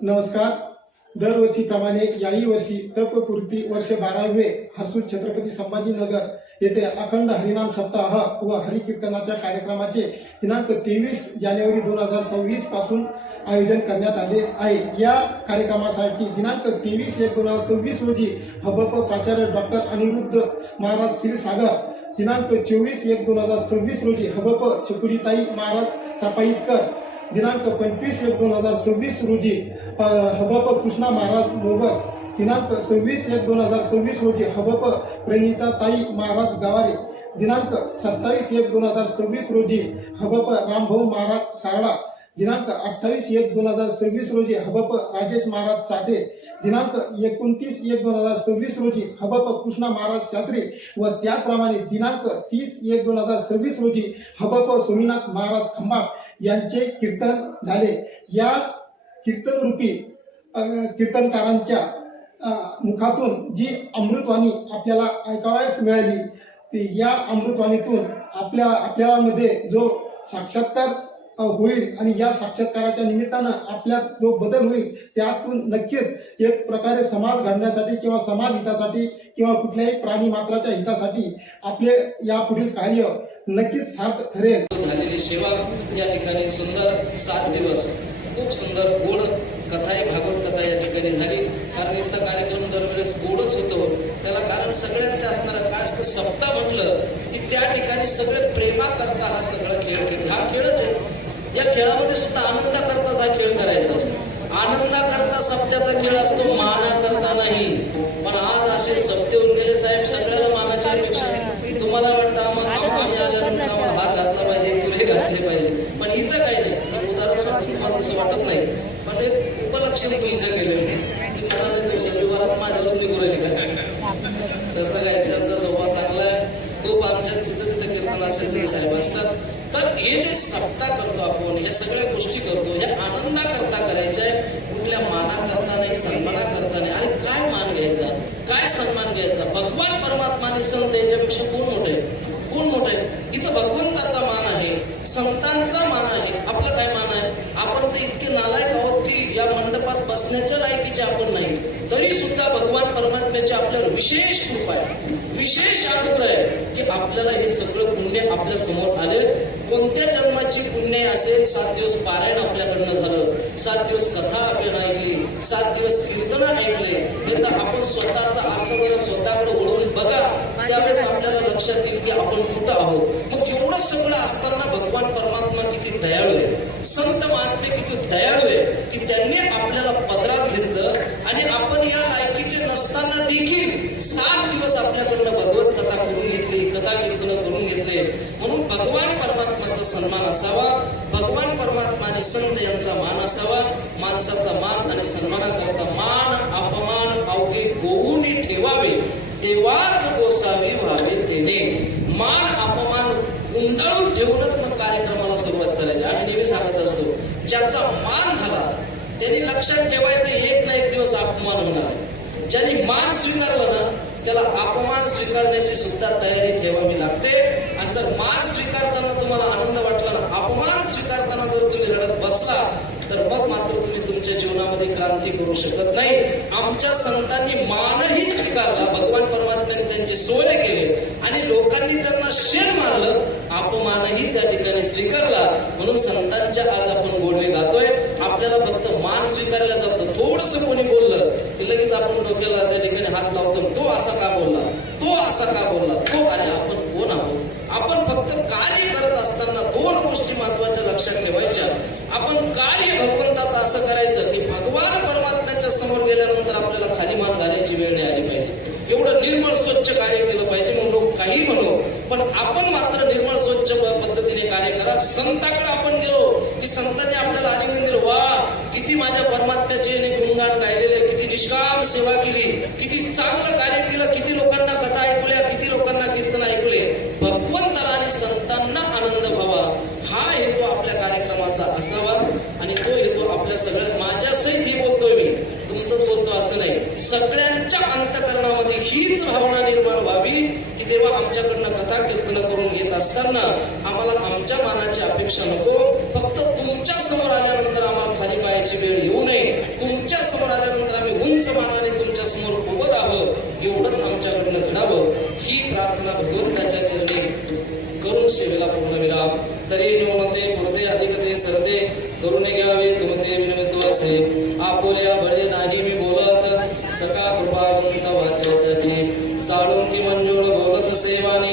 नमस्कार. दरवर्षीप्रमाणे याही वर्षी तपकृती वर्ष बारावे हर्सुल छत्रपती संभाजीनगर येथे अखंड हरिनाम सप्ताह व हरिकीर्तनाच्या कार्यक्रमाचे दिनांक तेवीस जानेवारी दोन हजार सव्वीसपासून आयोजन करण्यात आले आहे. या कार्यक्रमासाठी दिनांक तेवीस एक दोन हजार सव्वीस रोजी हबप प्राचार्य डॉक्टर अनिरुद्ध महाराज क्षीरसागर दिनांक चोवीस एक दोन हजार सव्वीस रोजी हबप चकुलीताई महाराज चापाईतकर दिनांक पंचवीस एक दोन हजार सव्वीस रोजी हबप कृष्णा महाराज मोगर. दिनांक सव्वीस एक दोन हजार सव्वीस रोजी हबप प्रणिता ताई महाराज गावारे. दिनांक सत्तावीस एक दोन हजार सव्वीस रोजी हबप रामभाऊ महाराज सारळा. दिनांक अठ्ठावीस एक दोन हजार सव्वीस रोजी हबप राजेश महाराज साधे दिनांक एकोणतीस एक दोन हजार सव्वीस रोजी हबप कृष्णा महाराज शास्त्री. व त्याचप्रमाणे दिनांक तीस एक दोन हजार सव्वीस रोजी हबप स्वामीनाथ महाराज खंबाट. यांचे कीर्तन झाले. या कीर्तनरूपी कीर्तनकारांच्या मुखातून जी अमृतवाणी आपल्याला ऐकावयास मिळाली ती या अमृतवाणीतून आपल्या आपल्यामध्ये जो साक्षात्कार होईल आणि या साक्षात्काराच्या निमित्तानं आपल्यात जो बदल होईल त्यातून नक्कीच एक प्रकारे समाज घडण्यासाठी किंवा समाज हितासाठी किंवा कुठल्याही प्राणी मात्राच्या हितासाठी आपले यापुढील कार्य नक्कीच सार्थ ठरेल झालेली सेवा या ठिकाणी सुंदर सात दिवस खूप सुंदर गोड कथाही भागवत कथा या ठिकाणी झाली. कारण इथला कार्यक्रम दरवेळेस गोडच होतो. त्याला कारण सगळ्यात जास्त काय असतं सप्ताह म्हटलं की त्या ठिकाणी सगळे प्रेमा करता हा सगळा खेळ खेळ हा खेळच आहे. या खेळामध्ये सुद्धा आनंदाकरताच हा खेळ करायचा असतो. आनंदा करता सप्त्याचा खेळ असतो माना करता नाही. पण आज असे सप्ते होऊन गेले साहेब सगळ्याला मानाची अपेक्षा तुम्हाला वाटतं आम्हाला घातला पाहिजे तुले घातले पाहिजे पण इथं काही नाही तर उदाहरण सांगतो तुम्हाला तसं वाटत नाही पण एक उपलक्षण तुमचं केलं म्हणाले तुम्ही शनिवारात माझ्यावर निघून राहिले तसं काय त्यांचा स्वभाव चांगला आहे खूप आमच्या जिथं जिथं कीर्तन असेल तरी साहेब असतात तर हे जे सप्ता करतो आपण ह्या सगळ्या गोष्टी करतो हे आनंदा करता करायच्या. आहे कुठल्या माना करता नाही सन्माना करता नाही. अरे काय मान घ्यायचा? काय सन्मान घ्यायचा? भगवान परमात्माने सण याच्यापेक्षा कोण मोठे इथं भगवंताचा मान आहे संतांचा मान आहे आपलं काय मान आहे? आपण तर इतके नालायक आहोत की या मंडपात बसण्याच्या लायकीचे आपण नाही. तरी सुद्धा भगवान परमात्म्याचे आपल्यावर विशेष कृपा आहे. विशेष अनुग्रह आहे की आपल्याला हे सगळं पुण्य आपल्यासमोर आले. कोणत्या जन्माची पुण्य असेल सात दिवस पारायण आपल्याकडनं झालं. सात दिवस कथा आपण ऐकली. सात दिवस कीर्तन ऐकले. हे तर आपण स्वतःचा आरसा जरा स्वतःकडे वळून बघा. त्यावेळेस आपल्याला लक्षात येईल की आपण कुठं आहोत. मग सगळं असताना भगवान परमात्मा किती दयाळू आहे. संत महात्मे किती दयाळू आहे की त्यांनी आपल्याला पदरात घेतलं आणि आपण या लायकीचे नसताना देखील सात दिवस आपल्याकडनं भगवत कथा करून घेतली कथा कीर्तन करून घेतले. म्हणून भगवान परमात्माचा सन्मान असावा भगवान परमात्मा आणि संत यांचा मान असावा माणसाचा मान आणि सन्मानाकरता मान अपमान अवघे गोवून ठेवावे तेव्हाच गोसावी व्हावे तेने. मान अपमान गुंडाळून ठेवूनच मग कार्यक्रमाला सुरुवात करायची. आणि नेहमी सांगत असतो ज्याचा मान झाला त्यांनी लक्षात ठेवायचं एक ना एक दिवस अपमान होणार. ज्यांनी मान स्वीकारला ना त्याला अपमान स्वीकारण्याची सुद्धा तयारी ठेवावी लागते. आणि जर मान स्वीकारताना तुम्हाला आनंद वाटला ना अपमान स्वीकारताना जर तुम्ही रडत बसला तर मग मात्र तुम्ही तुमच्या जीवनामध्ये क्रांती करू शकत नाही. आमच्या संतांनी मानही स्वीकारला. भगवान परमात्म्याने त्यांचे सोय केले. आणि लोकांनी त्यांना शेण मारलं अपमानही त्या ठिकाणी स्वीकारला. म्हणून संतांच्या आज आपण गोडवे गातोय. आपल्याला फक्त मान स्वीकारला जातो. थोडस कोणी बोललं की लगेच आपण डोक्याला त्या ठिकाणी हात लावतो. तो असा का बोलला? तो असा का बोलला? तो आणि आपण कोण आहोत? आपण फक्त कार्य करत असताना दोन गोष्टी महत्त्वाच्या लक्षात ठेवायच्या. आपण कार्य भगवंताचं असं करायचं की भगवान परमात्म्याच्या समोर गेल्यानंतर आपल्याला खाली मान घालायची वेळ नाही आली पाहिजे. एवढं निर्मळ स्वच्छ कार्य केलं पाहिजे. म्हणून लोक काही म्हणू पण आपण मात्र निर्मळ स्वच्छ पद्धतीने कार्य करा. संताकडे आपण गेलो की संतांनी आपल्याला आलिंगन दिलं वा किती माझ्या परमात्म्याचे गुणगान गायलेले किती निष्काम सेवा केली किती चांगलं कार्य केलं किती लोकांना कथा ऐकल्या किती लोकांना कीर्तन ऐकले. भगवंताला आणि संतांना आनंद व्हावा हा हेतू आपल्या कार्यक्रमाचा असावा आणि तो हेतू आपल्या सगळ्या माझ्यासहित हे बोलतोय मी. तुमचंच बोलतो असं नाही. सगळ्यांच्या अंतकरणामध्ये हीच भावना निर्माण व्हावी की तेव्हा आमच्याकडनं कथा कीर्तन करून घेत असताना आम्हाला आमच्या मानाची अपेक्षा नको. फक्त तुमच्यासमोर आल्यानंतर आम्हाला खाली पायाची वेळ येऊ नये. तुमच्यासमोर आल्यानंतर आम्ही उंच मानाने तुमच्यासमोर उभं राहावं. एवढंच आमच्याकडनं घडावं. ही प्रार्थना भगवंताच्या चरणी करून सेवेला पूर्णविराम तरी निवणते पुरते अधिकते सरते करुणे घ्यावे तुमते विनमित्व असे आपोल्या बळे नाही मी बोलत. सका कृपावंत वाचा त्याची साळून की मंजूळ बोलत सेवाने.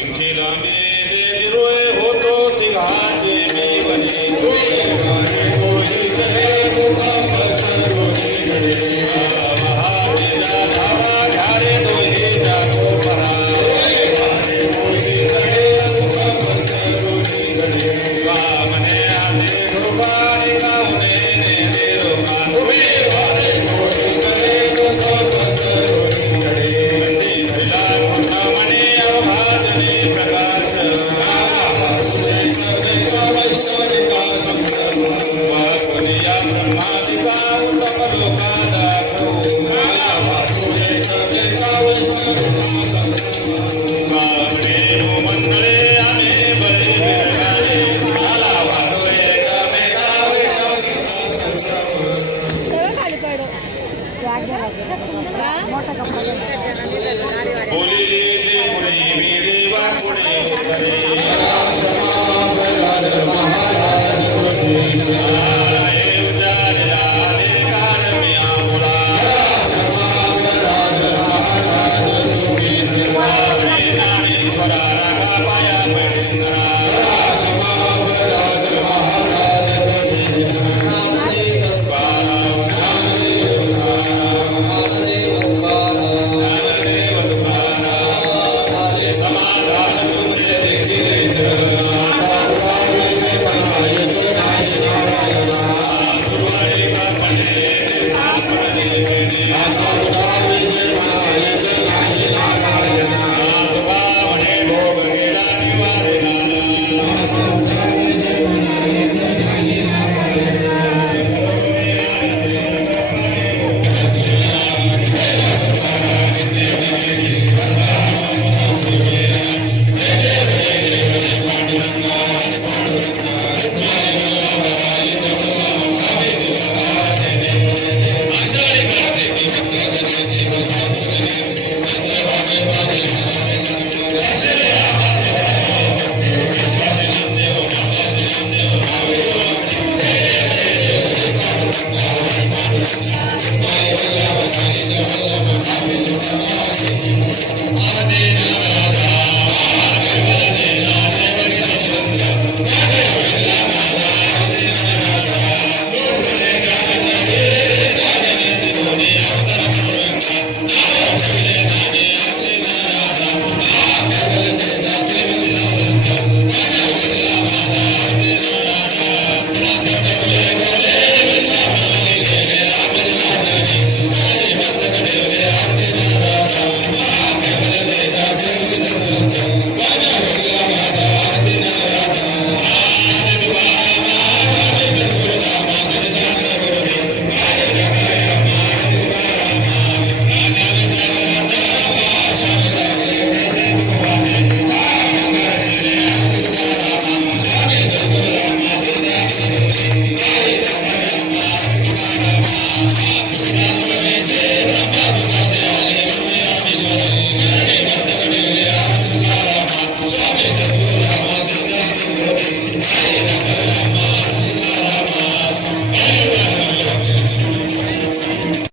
Çünkü lanet वाकुडे करे Yeah.